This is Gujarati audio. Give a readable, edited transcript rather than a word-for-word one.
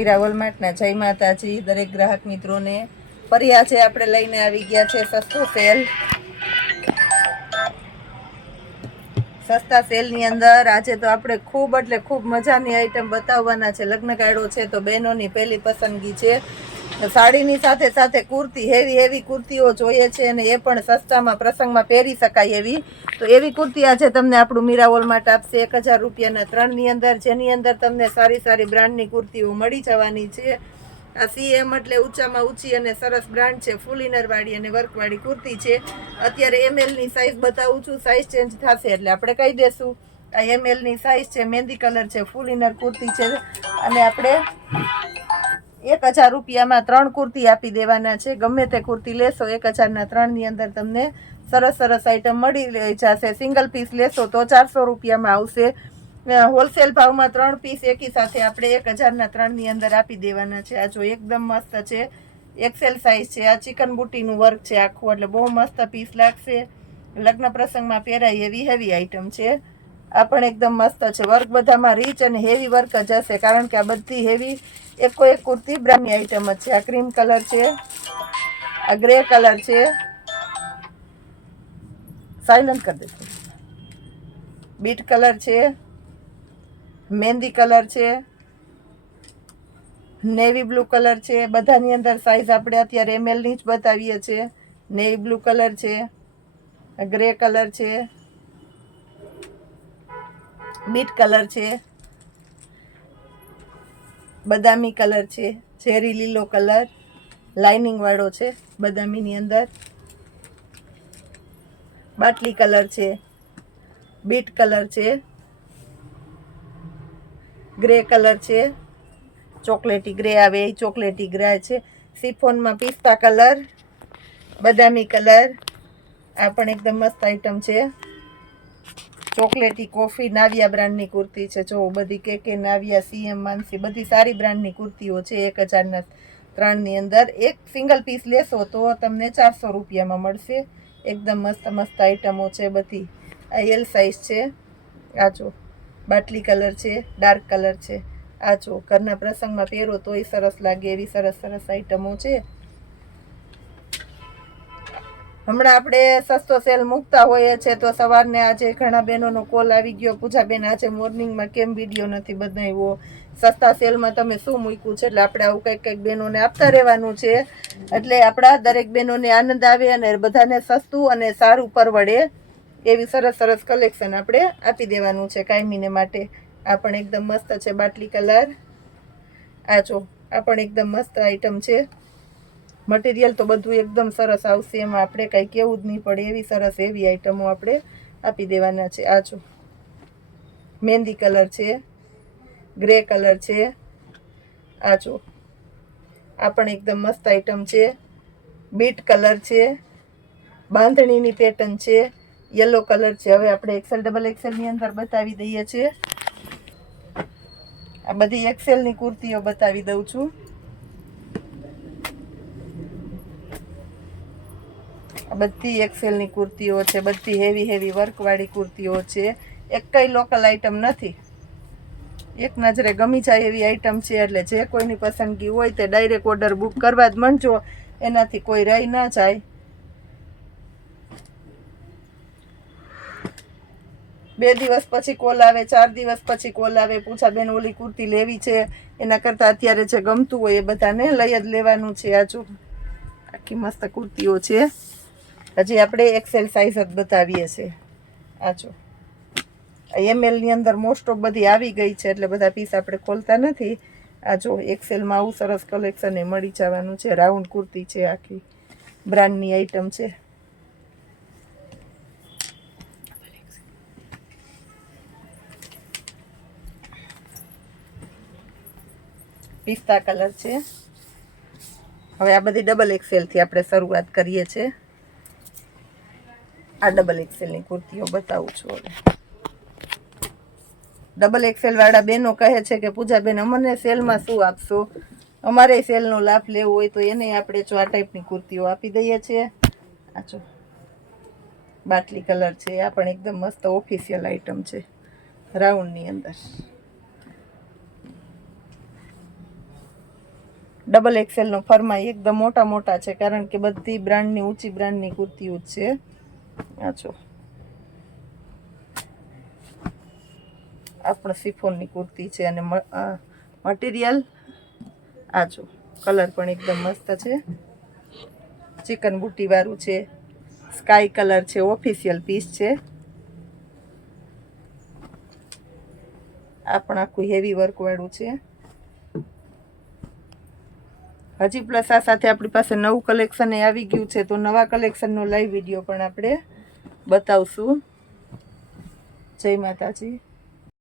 મીરા વોલમાર્ટના જય માતાજી દરેક ગ્રાહક મિત્રોને. ફરી આજે આપણે લઈને આવી ગયા છે સસ્તો સેલ. સસ્તા સેલની અંદર આજે તો આપણે ખૂબ એટલે ખૂબ મજાની આઈટમ બતાવવાના છે. લગ્ન ગાળો છે તો બહેનોની પહેલી પસંદગી છે. સાડીની સાથે સાથે કુર્તી, હેવી કુર્તીઓ જોઈએ છે અને એ પણ સસ્તામાં પ્રસંગમાં પહેરી શકાય એવી. તો એવી કુર્તી આજે તમને આપણું મીરા વોલમાર્ટ આપશે 1000 રૂપિયાના 3ની અંદર, જેની અંદર તમને સારી બ્રાન્ડની કુર્તીઓ મળી જવાની છે. આ CM એટલે ઊંચામાં ઊંચી અને સરસ બ્રાન્ડ છે. ફૂલ ઇનરવાળી અને વર્કવાળી કુર્તી છે. અત્યારે MLની સાઇઝ બતાવું છું, સાઇઝ ચેન્જ થશે એટલે આપણે કહી દેશું. આ MLની સાઇઝ છે, મહેંદી કલર છે, ફૂલ ઇનર કુર્તી છે અને આપણે 1000 રૂપિયામાં 3 કુર્તી આપી દેવાના છે. ગમે તે કુર્તી લેશો 1000ના 3ની અંદર તમને સરસ આઈટમ મળી જશે. સિંગલ પીસ લેશો તો 400 રૂપિયામાં આવશે. હોલસેલ ભાવમાં 3 પીસ એકી સાથે આપણે 1000ના 3ની અંદર આપી દેવાના છે. આ જો એકદમ મસ્ત છે, એક્સેલ સાઇઝ છે. આ ચિકન બુટીનું વર્ક છે આખું, એટલે બહુ મસ્ત પીસ લાગશે. લગ્ન પ્રસંગમાં પહેરાય એવી હેવી આઈટમ છે. આ પણ એકદમ મસ્ત છે. વર્ક બધામાં રીચ અને હેવી વર્ક જ હશે, કારણ કે આ બધી હેવી એકો એક કુર્તી બ્રાન્ડની આઈટમ જ છે. આ ક્રીમ કલર છે, આ ગ્રે કલર છે, સાયલન્ટ કરી દેજો, બીટ કલર છે, મહેંદી કલર છે, નેવી બ્લુ કલર છે. બધાની અંદર સાઈઝ આપણે અત્યારે MLની જ બતાવીએ છીએ. નેવી બ્લુ કલર છે, ગ્રે કલર છે, બીટ કલર છે, બદામી કલર છે, ચેરી લીલો કલર લાઇનિંગ વાળો છે બદામીની અંદર, બાટલી કલર છે, બીટ કલર છે, ગ્રે કલર છે, ચોકલેટી ગ્રે આવે એ ચોકલેટી ગ્રે છે. સિફોનમાં પિસ્તા કલર, બદામી કલર. આ પણ એકદમ મસ્ત આઈટમ છે. ચોકલેટી કોફી નાવિયા બ્રાન્ડની કુર્તી છે. જો બધી કે નાવિયા, CM, માનસી બધી સારી બ્રાન્ડની કુર્તીઓ છે. 1000ના 3ની અંદર એક સિંગલ પીસ લેશો તો તમને 400 રૂપિયામાં મળશે. એકદમ મસ્ત આઈટમો છે બધી. આ L સાઇઝ છે. આ જો બાટલી કલર છે, ડાર્ક કલર છે. આ જો ઘરના પ્રસંગમાં પહેરો તોય સરસ લાગે એવી સરસ આઈટમો છે. હમણાં આપણે સસ્તો સેલ મૂકતા હોઈએ છે તો સવારને આજે ઘણા બહેનોનો કોલ આવી ગયો, પૂજાબેન આજે મોર્નિંગમાં કેમ વિડીયો નથી બનાવ્યો, સસ્તા સેલમાં તમે શું મૂક્યું છે. એટલે આપણે આવું કંઈક બહેનોને આપતા રહેવાનું છે, એટલે આપણા દરેક બહેનોને આનંદ આવે અને બધાને સસ્તું અને સારું પરવડે એવી સરસ કલેક્શન આપણે આપી દેવાનું છે કાયમીને માટે. આ પણ એકદમ મસ્ત છે, બાટલી કલર. આ જો આ પણ એકદમ મસ્ત આઈટમ છે. મટીરિયલ તો બધું એકદમ સરસ આવશે, એમાં આપણે કંઈ કેવું જ નહીં પડે એવી સરસ એવી આઈટમો આપણે આપી દેવાના છે. આ જો મહેંદી કલર છે, ગ્રે કલર છે. આ જો આ પણ એકદમ મસ્ત આઈટમ છે. બીટ કલર છે, બાંધણીની પેટર્ન છે, યલો કલર છે. હવે આપણે XL ડબલ XLની અંદર બતાવી દઈએ છીએ. આ બધી XLની કુર્તીઓ બતાવી દઉં છું. આ બધી XLની કુર્તીઓ છે. બધી હેવી વર્કવાળી કુર્તીઓ છે. એક કઈ લોકલ આઈટમ નથી. એક નજરે ગમી જાય એવી આઈટમ છે. એટલે જે કોઈની પસંદગી હોય તે ડાયરેક્ટ ઓર્ડર બુક કરવા જ માંડજો, એનાથી કોઈ રહી ના જાય. બે દિવસ પછી કોલ આવે, 4 દિવસ પછી કોલ આવે, પૂછાબેન ઓલી કુર્તી લેવી છે. એના કરતાં અત્યારે જે ગમતું હોય એ બધાને લઈ જ લેવાનું છે. આ જો આખી મસ્ત કુર્તીઓ છે. હજી આપણે XL સાઇઝ જ બતાવીએ છીએ. આ જો MLની અંદર મોસ્ટ ઓફ બધી આવી ગઈ છે, એટલે બધા પીસ આપણે ખોલતા નથી. આ જો XLમાં આવું સરસ કલેક્શન એ મળી જવાનું છે. રાઉન્ડ કુર્તી છે, આખી બ્રાન્ડની આઈટમ છે. પિસ્તા કલર છે. હવે આ બધી ડબલ XLથી આપણે શરૂઆત કરીએ છીએ. આ ડબલ XLની કુર્તીઓ બતાવું છું. હવે ડબલ XL વાળા બહેનો કહે છે કે પૂજાબેન અમને સેલમાં શું આપશો, અમારે સેલનો લાભ લેવો હોય તો એને આપણે જો આ ટાઈપની કુર્તીઓ આપી દઈએ છીએ. આ જો બાટલી કલર છે. આ પણ એકદમ મસ્ત ઓફિશિયલ આઈટમ છે, રાઉન્ડની અંદર. ડબલ એક્સેલનો ફરમાઈ એકદમ મોટા મોટા છે, કારણ કે બધી બ્રાન્ડની ઊંચી બ્રાન્ડની કુર્તીઓ જ છે. આ જો આપણે સિફોનની કુર્તી છે અને મટીરિયલ આ જો કલર પણ એકદમ મસ્ત છે, ચિકન બુટી વાળું છે, સ્કાય કલર છે, ઓફિશિયલ પીસ છે. આ પણ આખું હેવી વર્ક વાળું છે. હજી પ્લસ આ સાથે આપણી પાસે નવું કલેક્શન એ આવી ગયું છે, તો નવા કલેક્શનનો લાઈવ વિડીયો પણ આપણે બતાવશું. જય માતાજી.